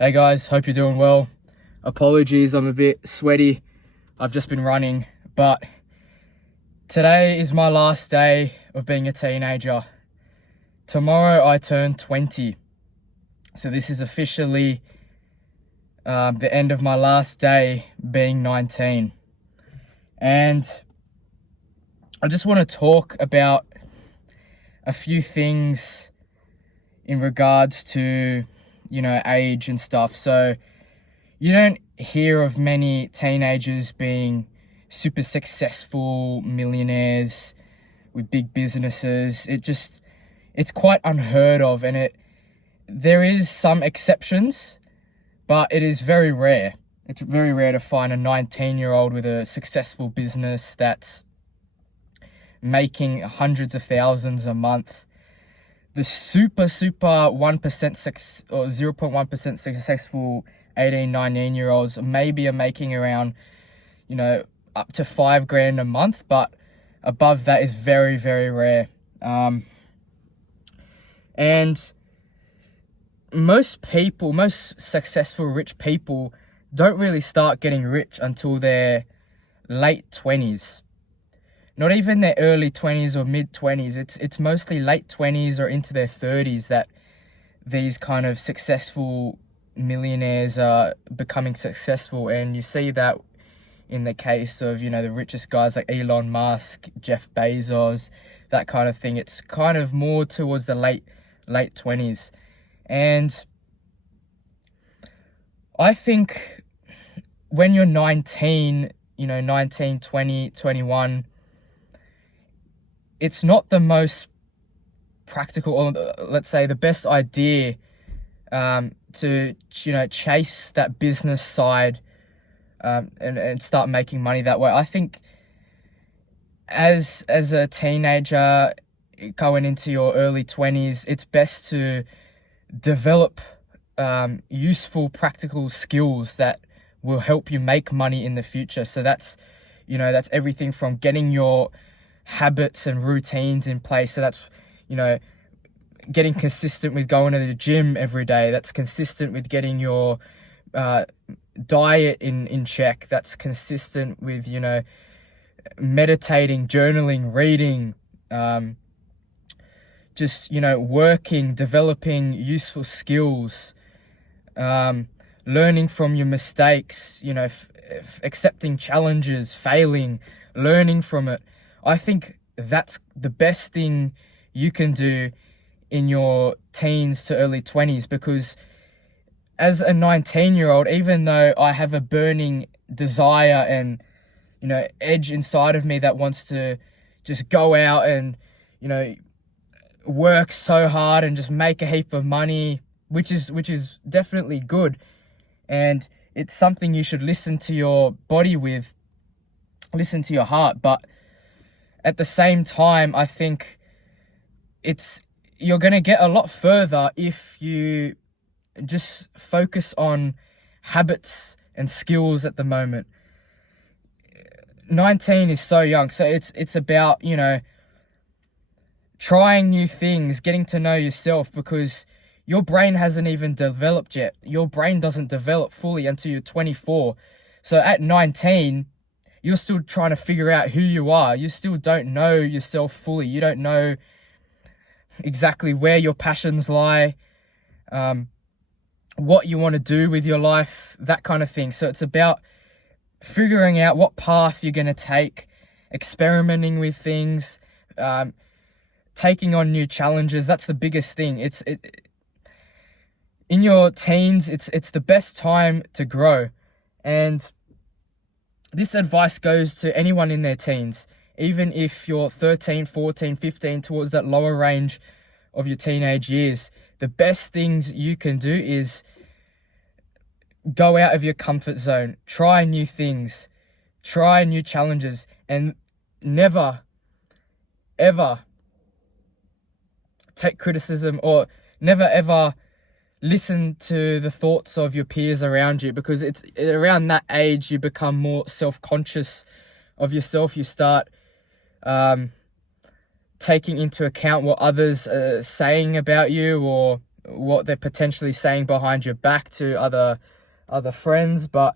Hey guys, hope you're doing well. Apologies, I'm a bit sweaty. I've just been running, but today is my last day of being a teenager. Tomorrow I turn 20. So this is officially the end of my last day being 19. And I just want to talk about a few things in regards to, age and stuff. So you don't hear of many teenagers being super successful millionaires with big businesses. It's quite unheard of, and there is some exceptions, but it is very rare. It's very rare to find a 19-year-old with a successful business that's making hundreds of thousands a month. The super 1% or 0.1% successful 18, 19-year-olds maybe are making around, up to $5,000 a month, but above that is very, very rare. And most successful rich people don't really start getting rich until their late 20s. Not even their early 20s or mid 20s. It's mostly late 20s or into their 30s that these kind of successful millionaires are becoming successful. And you see that in the case of, the richest guys like Elon Musk, Jeff Bezos, that kind of thing. It's kind of more towards the late 20s. And I think when you're 19, 19, 20, 21, it's not the most practical, or let's say the best idea to chase that business side and start making money that way. I think as a teenager going into your early 20s, it's best to develop useful practical skills that will help you make money in the future. So that's everything from getting your habits and routines in place. So that's, getting consistent with going to the gym every day. That's consistent with getting your diet in check. That's consistent with, meditating, journaling, reading, working, developing useful skills, learning from your mistakes, accepting challenges, failing, learning from it. I think that's the best thing you can do in your teens to early 20s, because as a 19-year-old, even though I have a burning desire and, edge inside of me that wants to just go out and, work so hard and just make a heap of money, which is definitely good. And it's something you should listen to your body with, listen to your heart. But at the same time, I think you're going to get a lot further if you just focus on habits and skills at the moment. 19 is so young, so it's about, trying new things, getting to know yourself, because your brain hasn't even developed yet. Your brain doesn't develop fully until you're 24. So at 19, you're still trying to figure out who you are. You still don't know yourself fully. You don't know exactly where your passions lie, what you want to do with your life, that kind of thing. So it's about figuring out what path you're going to take, experimenting with things, taking on new challenges. That's the biggest thing. In your teens, it's the best time to grow. And this advice goes to anyone in their teens. Even if you're 13, 14, 15, towards that lower range of your teenage years, the best things you can do is go out of your comfort zone, try new things, try new challenges, and never, ever take criticism, or never, ever listen to the thoughts of your peers around you, because it's around that age you become more self-conscious of yourself. You start taking into account what others are saying about you, or what they're potentially saying behind your back to other friends, but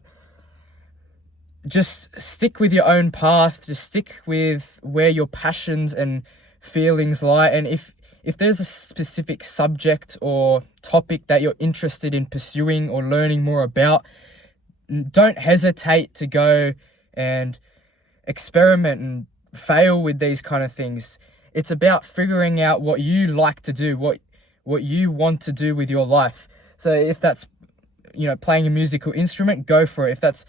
just stick with your own path. Just stick with where your passions and feelings lie. And if there's a specific subject or topic that you're interested in pursuing or learning more about, don't hesitate to go and experiment and fail with these kind of things. It's about figuring out what you like to do, what you want to do with your life. So if that's, playing a musical instrument, go for it. If that's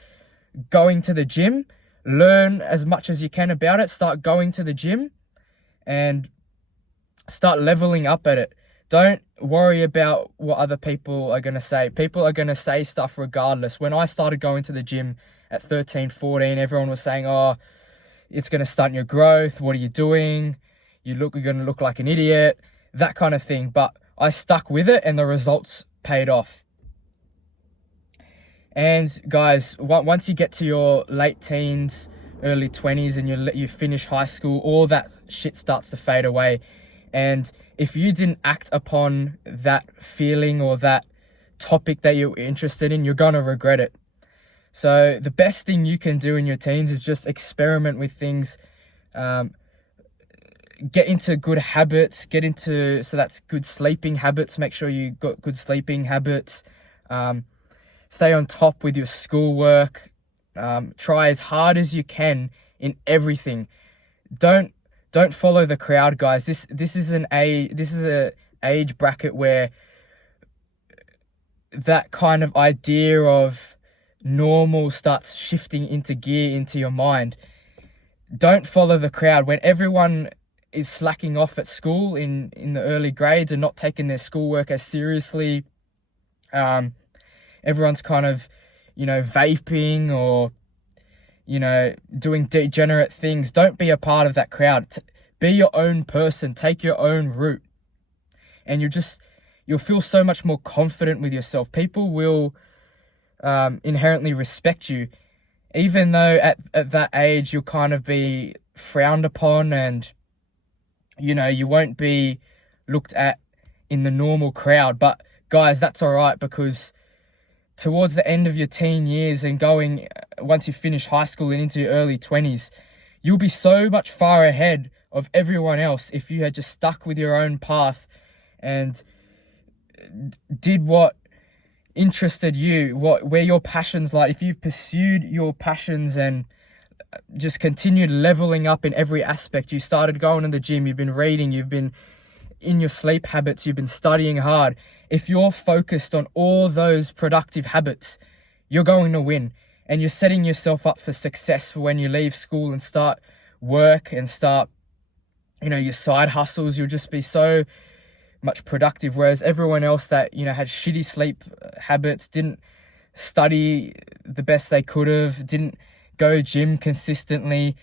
going to the gym, learn as much as you can about it. Start going to the gym and start leveling up at it. Don't worry about what other people are going to say. People are going to say stuff regardless. When I started going to the gym at 13, 14, everyone was saying, oh, it's going to stunt your growth. What are you doing? You're going to look like an idiot, that kind of thing. But I stuck with it and the results paid off. And guys, once you get to your late teens, early 20s, and you finish high school, all that shit starts to fade away. And if you didn't act upon that feeling or that topic that you're interested in, you're going to regret it. So the best thing you can do in your teens is just experiment with things. Get into good habits, so that's good sleeping habits. Make sure you got good sleeping habits. Stay on top with your schoolwork. Try as hard as you can in everything. Don't follow the crowd, guys. This is a age bracket where that kind of idea of normal starts shifting into gear into your mind. Don't follow the crowd. When everyone is slacking off at school in the early grades and not taking their schoolwork as seriously, everyone's kind of, vaping or, doing degenerate things. Don't be a part of that crowd. Be your own person. Take your own route. And you'll feel so much more confident with yourself. People will inherently respect you. Even though at that age you'll kind of be frowned upon and, you won't be looked at in the normal crowd. But guys, that's all right, because towards the end of your teen years and once you finish high school and into your early 20s, you'll be so much far ahead of everyone else if you had just stuck with your own path and did what interested you, where your passions lie. If you pursued your passions and just continued leveling up in every aspect, you started going to the gym, you've been reading, you've been in your sleep habits, you've been studying hard. If you're focused on all those productive habits, you're going to win. And you're setting yourself up for success for when you leave school and start work and start, your side hustles. You'll just be so much productive. Whereas everyone else that, had shitty sleep habits, didn't study the best they could have, didn't go gym consistently,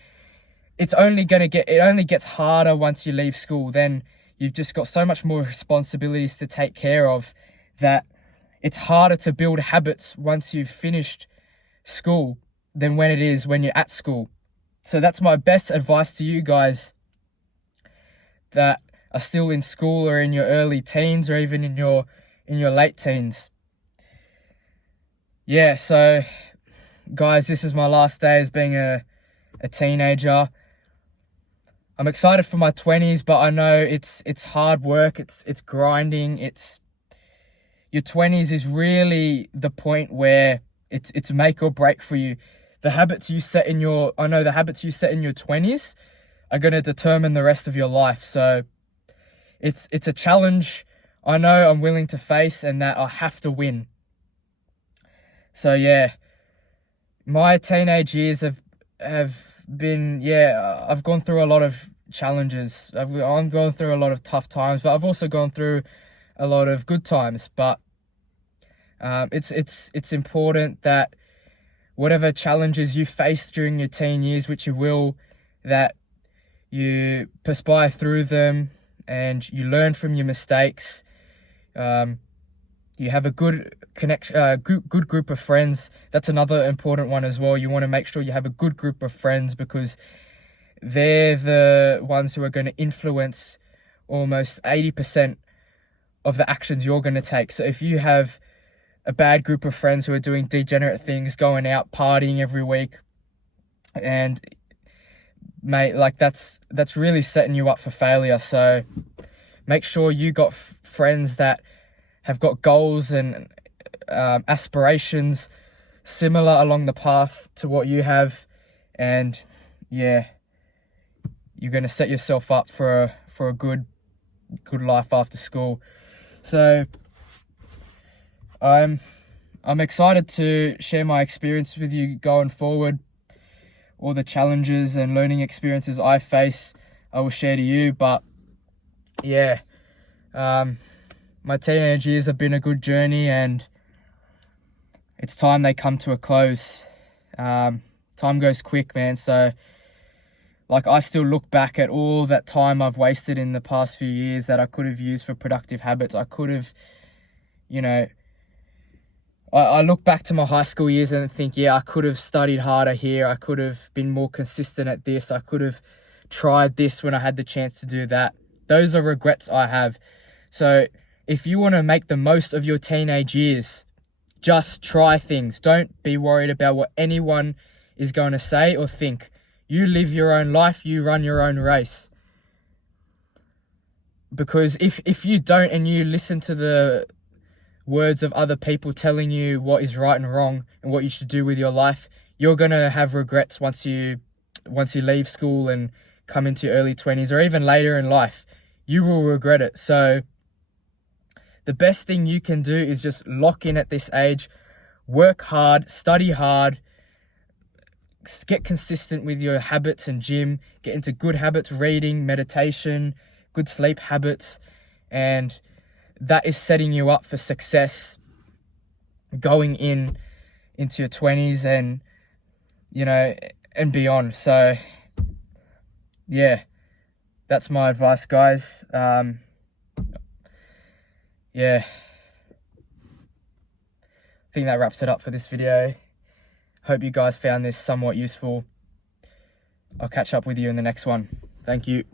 it only gets harder once you leave school. Then you've just got so much more responsibilities to take care of that it's harder to build habits once you've finished school than when it is when you're at school. So that's my best advice to you guys that are still in school or in your early teens or even in your late teens. Yeah, so guys, this is my last day as being a teenager. I'm excited for my 20s, but I know it's hard work, it's grinding. Your 20s is really the point where it's make or break for you. The habits you set in your 20s are going to determine the rest of your life. So it's a challenge I know I'm willing to face and that I have to win. So yeah, my teenage years have been, I've gone through a lot of challenges. I've gone through a lot of tough times, but I've also gone through a lot of good times. But it's important that whatever challenges you face during your teen years, which you will, that you perspire through them and you learn from your mistakes. You have a good connection, good group of friends. That's another important one as well. You want to make sure you have a good group of friends because they're the ones who are going to influence almost 80% of the actions you're going to take. So if you have a bad group of friends who are doing degenerate things, going out partying every week, and mate, like that's really setting you up for failure. So make sure you got friends that have got goals and aspirations similar along the path to what you have, and yeah, you're going to set yourself up for a good life after school. So I'm excited to share my experience with you going forward. All the challenges and learning experiences I face, I will share to you. But yeah, my teenage years have been a good journey, and it's time they come to a close. Time goes quick, man. So like, I still look back at all that time I've wasted in the past few years that I could have used for productive habits. I could have, I look back to my high school years and think, yeah, I could have studied harder here. I could have been more consistent at this. I could have tried this when I had the chance to do that. Those are regrets I have. So if you want to make the most of your teenage years, just try things. Don't be worried about what anyone is going to say or think. You live your own life. You run your own race. Because if you don't, and you listen to the words of other people telling you what is right and wrong and what you should do with your life, you're going to have regrets once you leave school and come into your early 20s, or even later in life. You will regret it. So the best thing you can do is just lock in at this age, work hard, study hard, get consistent with your habits and gym, get into good habits, reading, meditation, good sleep habits, and that is setting you up for success going into your 20s and, and beyond. So yeah, that's my advice, guys. Yeah, I think that wraps it up for this video. Hope you guys found this somewhat useful. I'll catch up with you in the next one. Thank you.